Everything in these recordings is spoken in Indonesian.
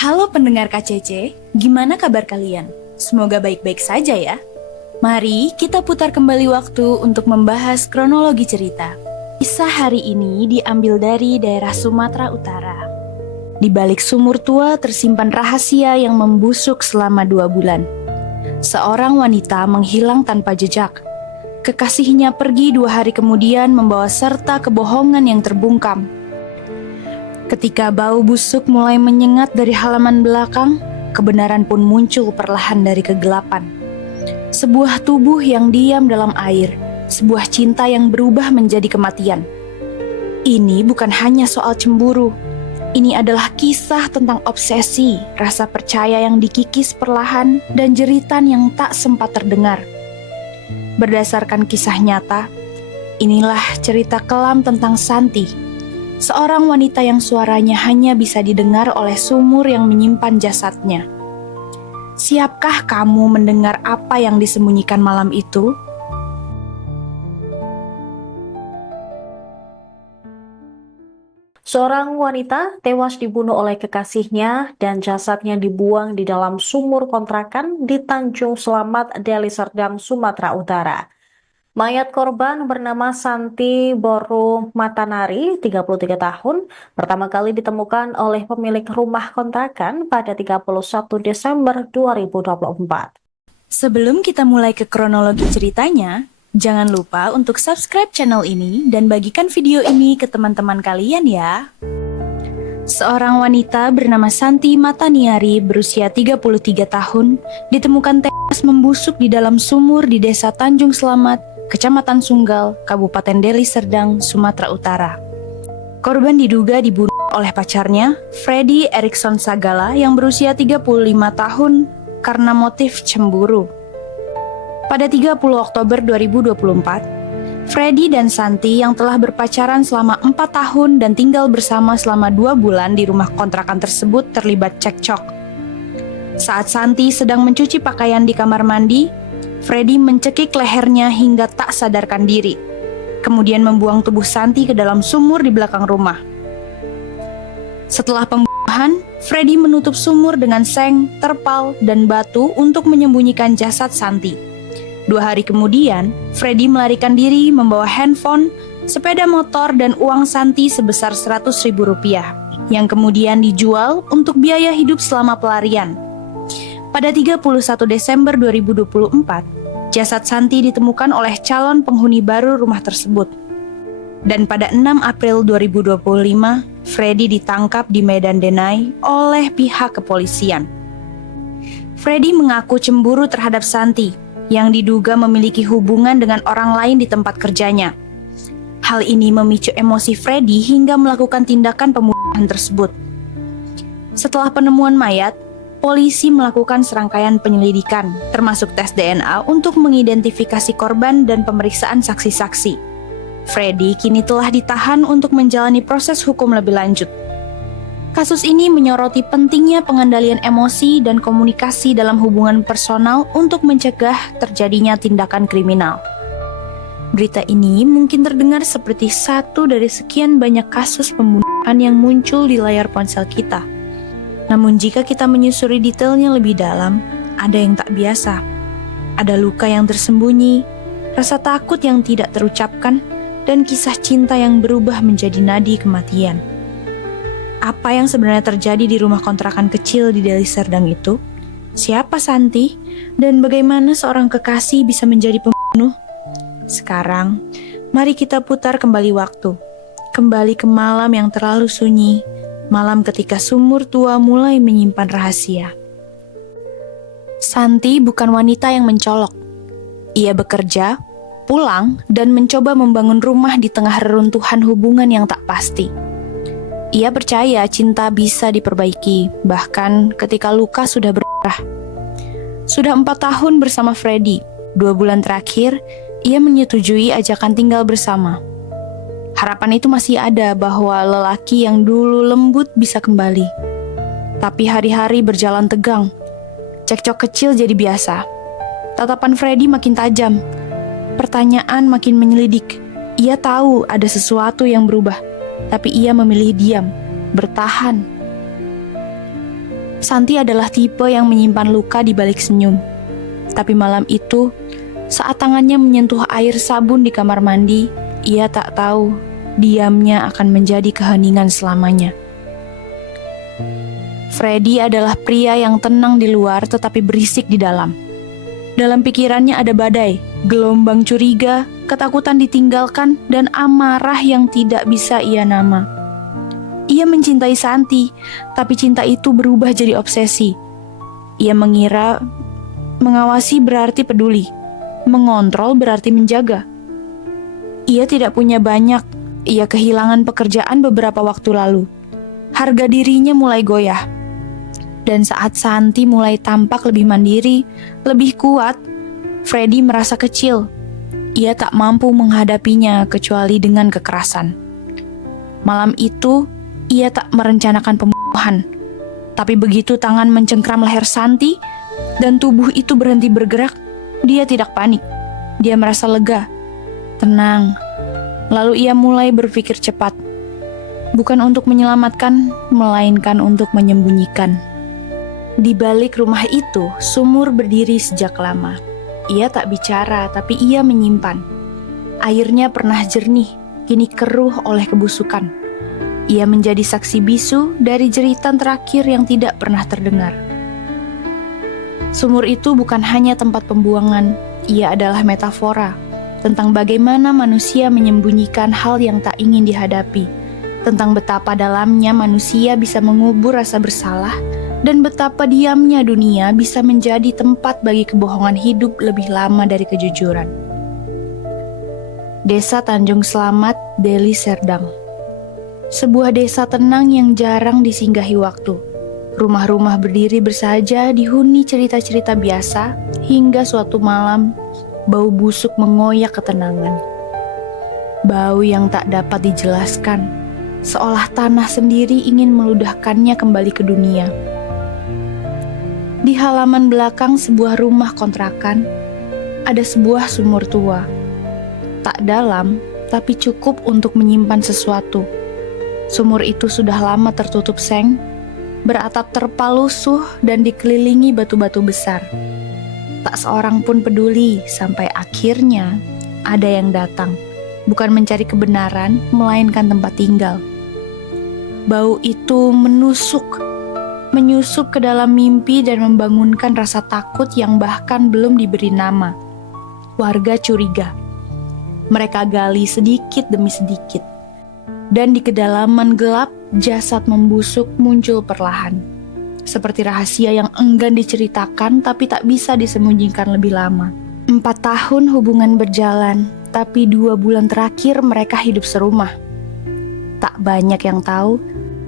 Halo pendengar KCC, gimana kabar kalian? Semoga baik-baik saja ya. Mari kita putar kembali waktu untuk membahas kronologi cerita. Kisah hari ini diambil dari daerah Sumatera Utara. Di balik sumur tua tersimpan rahasia yang membusuk selama 2 bulan. Seorang wanita menghilang tanpa jejak. Kekasihnya pergi 2 hari kemudian membawa serta kebohongan yang terbungkam. Ketika bau busuk mulai menyengat dari halaman belakang, kebenaran pun muncul perlahan dari kegelapan. Sebuah tubuh yang diam dalam air, sebuah cinta yang berubah menjadi kematian. Ini bukan hanya soal cemburu. Ini adalah kisah tentang obsesi, rasa percaya yang dikikis perlahan, dan jeritan yang tak sempat terdengar. Berdasarkan kisah nyata, inilah cerita kelam tentang Santi, seorang wanita yang suaranya hanya bisa didengar oleh sumur yang menyimpan jasadnya. Siapkah kamu mendengar apa yang disembunyikan malam itu? Seorang wanita tewas dibunuh oleh kekasihnya dan jasadnya dibuang di dalam sumur kontrakan di Tanjung Selamat, Deli Serdang, Sumatera Utara. Mayat korban bernama Santi Boru Matanari, 33 tahun, pertama kali ditemukan oleh pemilik rumah kontrakan pada 31 Desember 2024. Sebelum kita mulai ke kronologi ceritanya, jangan lupa untuk subscribe channel ini dan bagikan video ini ke teman-teman kalian ya. Seorang wanita bernama Santi Mataniari berusia 33 tahun ditemukan tewas membusuk di dalam sumur di Desa Tanjung Selamat, Kecamatan Sunggal, Kabupaten Deli Serdang, Sumatera Utara. Korban diduga dibunuh oleh pacarnya, Freddy Erikson Sagala yang berusia 35 tahun karena motif cemburu. Pada 30 Oktober 2024, Freddy dan Santi yang telah berpacaran selama 4 tahun dan tinggal bersama selama 2 bulan di rumah kontrakan tersebut terlibat cekcok. Saat Santi sedang mencuci pakaian di kamar mandi, Freddy mencekik lehernya hingga tak sadarkan diri, kemudian membuang tubuh Santi ke dalam sumur di belakang rumah. Setelah pembunuhan, Freddy menutup sumur dengan seng, terpal, dan batu untuk menyembunyikan jasad Santi. 2 hari kemudian, Freddy melarikan diri membawa handphone, sepeda motor, dan uang Santi sebesar Rp100.000, yang kemudian dijual untuk biaya hidup selama pelarian. Pada 31 Desember 2024, jasad Santi ditemukan oleh calon penghuni baru rumah tersebut. Dan pada 6 April 2025, Freddy ditangkap di Medan Denai oleh pihak kepolisian. Freddy mengaku cemburu terhadap Santi, yang diduga memiliki hubungan dengan orang lain di tempat kerjanya. Hal ini memicu emosi Freddy hingga melakukan tindakan pembunuhan tersebut. Setelah penemuan mayat, polisi melakukan serangkaian penyelidikan, termasuk tes DNA untuk mengidentifikasi korban dan pemeriksaan saksi-saksi. Freddy kini telah ditahan untuk menjalani proses hukum lebih lanjut. Kasus ini menyoroti pentingnya pengendalian emosi dan komunikasi dalam hubungan personal untuk mencegah terjadinya tindakan kriminal. Berita ini mungkin terdengar seperti satu dari sekian banyak kasus pembunuhan yang muncul di layar ponsel kita. Namun jika kita menyusuri detailnya lebih dalam, ada yang tak biasa. Ada luka yang tersembunyi, rasa takut yang tidak terucapkan, dan kisah cinta yang berubah menjadi nadi kematian. Apa yang sebenarnya terjadi di rumah kontrakan kecil di Deli Serdang itu? Siapa Santi? Dan bagaimana seorang kekasih bisa menjadi pembunuh? Sekarang, mari kita putar kembali waktu. Kembali ke malam yang terlalu sunyi, malam ketika sumur tua mulai menyimpan rahasia. Santi bukan wanita yang mencolok. Ia bekerja, pulang, dan mencoba membangun rumah di tengah reruntuhan hubungan yang tak pasti. Ia percaya cinta bisa diperbaiki, bahkan ketika luka sudah berdarah. Sudah 4 tahun bersama Freddy. 2 bulan terakhir, ia menyetujui ajakan tinggal bersama. Harapan itu masih ada bahwa lelaki yang dulu lembut bisa kembali. Tapi hari-hari berjalan tegang. Cekcok kecil jadi biasa. Tatapan Freddy makin tajam. Pertanyaan makin menyelidik. Ia tahu ada sesuatu yang berubah, tapi ia memilih diam, bertahan. Santi adalah tipe yang menyimpan luka di balik senyum. Tapi malam itu, saat tangannya menyentuh air sabun di kamar mandi, ia tak tahu diamnya akan menjadi keheningan selamanya. Freddy adalah pria yang tenang di luar tetapi berisik di dalam. Dalam pikirannya ada badai, gelombang curiga, ketakutan ditinggalkan, dan amarah yang tidak bisa ia nama. Ia mencintai Santi, tapi cinta itu berubah jadi obsesi. Ia mengira mengawasi berarti peduli, mengontrol berarti menjaga. Ia tidak punya banyak, ia kehilangan pekerjaan beberapa waktu lalu. Harga dirinya mulai goyah. Dan saat Santi mulai tampak lebih mandiri, lebih kuat, Freddy merasa kecil. Ia tak mampu menghadapinya kecuali dengan kekerasan. Malam itu, ia tak merencanakan pembunuhan. Tapi begitu tangan mencengkram leher Santi dan tubuh itu berhenti bergerak, dia tidak panik. Dia merasa lega, tenang. Lalu ia mulai berpikir cepat. Bukan untuk menyelamatkan, melainkan untuk menyembunyikan. Di balik rumah itu, sumur berdiri sejak lama. Ia tak bicara, tapi ia menyimpan. Airnya pernah jernih, kini keruh oleh kebusukan. Ia menjadi saksi bisu dari jeritan terakhir yang tidak pernah terdengar. Sumur itu bukan hanya tempat pembuangan, ia adalah metafora tentang bagaimana manusia menyembunyikan hal yang tak ingin dihadapi, tentang betapa dalamnya manusia bisa mengubur rasa bersalah, dan betapa diamnya dunia bisa menjadi tempat bagi kebohongan hidup lebih lama dari kejujuran. Desa Tanjung Selamat, Deli Serdang. Sebuah desa tenang yang jarang disinggahi waktu. Rumah-rumah berdiri bersaja dihuni cerita-cerita biasa, hingga suatu malam, bau busuk mengoyak ketenangan. Bau yang tak dapat dijelaskan, seolah tanah sendiri ingin meludahkannya kembali ke dunia. Di halaman belakang sebuah rumah kontrakan, ada sebuah sumur tua. Tak dalam, tapi cukup untuk menyimpan sesuatu. Sumur itu sudah lama tertutup seng, beratap terpal lusuh dan dikelilingi batu-batu besar. Tak seorang pun peduli sampai akhirnya ada yang datang, bukan mencari kebenaran, melainkan tempat tinggal. Bau itu menyusup ke dalam mimpi dan membangunkan rasa takut yang bahkan belum diberi nama. Warga curiga. Mereka gali sedikit demi sedikit. Dan di kedalaman gelap, jasad membusuk muncul perlahan. Seperti rahasia yang enggan diceritakan tapi tak bisa disembunyikan lebih lama. 4 tahun hubungan berjalan, tapi 2 bulan terakhir mereka hidup serumah. Tak banyak yang tahu,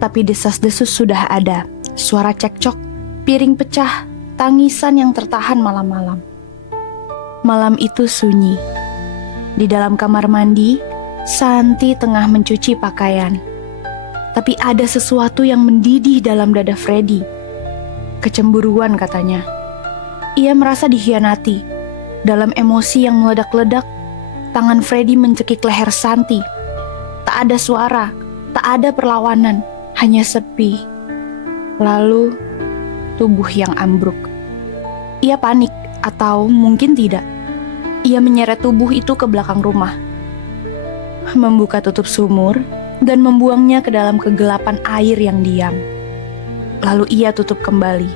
tapi desas-desus sudah ada. Suara cekcok, piring pecah, tangisan yang tertahan malam-malam. Malam itu sunyi. Di dalam kamar mandi, Santi tengah mencuci pakaian. Tapi ada sesuatu yang mendidih dalam dada Freddy. Kecemburuan katanya. Ia merasa dikhianati. Dalam emosi yang meledak-ledak, tangan Freddy mencekik leher Santi. Tak ada suara, tak ada perlawanan, hanya sepi. Lalu, tubuh yang ambruk. Ia panik, atau mungkin tidak. Ia menyeret tubuh itu ke belakang rumah, membuka tutup sumur, dan membuangnya ke dalam kegelapan air yang diam. Lalu ia tutup kembali,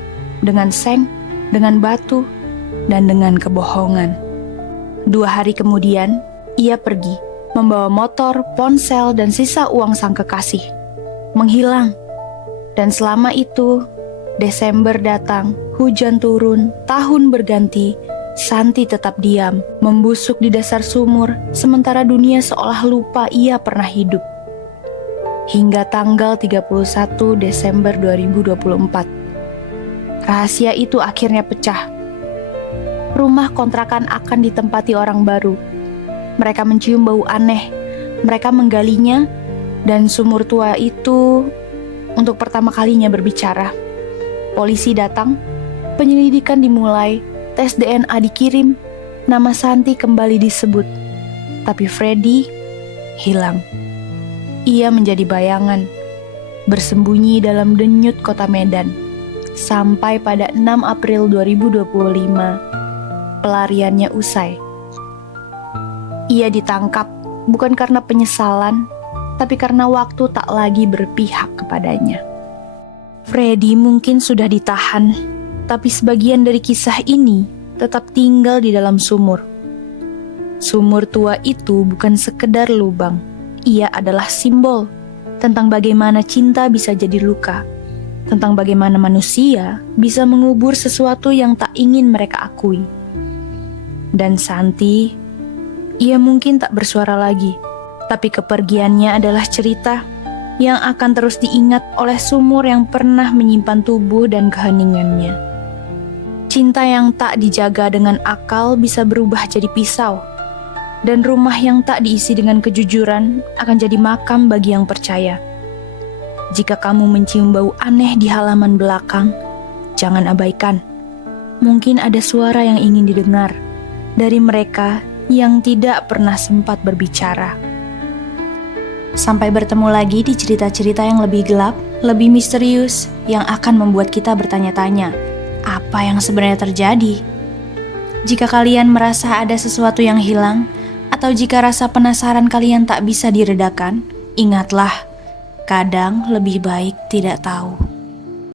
dengan seng, dengan batu, dan dengan kebohongan. 2 hari kemudian, ia pergi, membawa motor, ponsel, dan sisa uang sang kekasih. Menghilang. Dan selama itu, Desember datang, hujan turun, tahun berganti, Santi tetap diam, membusuk di dasar sumur, sementara dunia seolah lupa ia pernah hidup. Hingga tanggal 31 Desember 2024. Rahasia itu akhirnya pecah. Rumah kontrakan akan ditempati orang baru. Mereka mencium bau aneh, mereka menggalinya, dan sumur tua itu untuk pertama kalinya berbicara. Polisi datang, penyelidikan dimulai, tes DNA dikirim, nama Santi kembali disebut. Tapi Freddy hilang. Ia menjadi bayangan, bersembunyi dalam denyut kota Medan. Sampai pada 6 April 2025, pelariannya usai. Ia ditangkap bukan karena penyesalan, tapi karena waktu tak lagi berpihak kepadanya. Freddy mungkin sudah ditahan, tapi sebagian dari kisah ini tetap tinggal di dalam sumur. Sumur tua itu bukan sekedar lubang, ia adalah simbol tentang bagaimana cinta bisa jadi luka, tentang bagaimana manusia bisa mengubur sesuatu yang tak ingin mereka akui. Dan Santi, ia mungkin tak bersuara lagi, tapi kepergiannya adalah cerita yang akan terus diingat oleh sumur yang pernah menyimpan tubuh dan keheningannya. Cinta yang tak dijaga dengan akal bisa berubah jadi pisau, dan rumah yang tak diisi dengan kejujuran akan jadi makam bagi yang percaya. Jika kamu mencium bau aneh di halaman belakang, jangan abaikan. Mungkin ada suara yang ingin didengar dari mereka yang tidak pernah sempat berbicara. Sampai bertemu lagi di cerita-cerita yang lebih gelap, lebih misterius, yang akan membuat kita bertanya-tanya, apa yang sebenarnya terjadi? Jika kalian merasa ada sesuatu yang hilang, atau jika rasa penasaran kalian tak bisa diredakan, ingatlah, kadang lebih baik tidak tahu.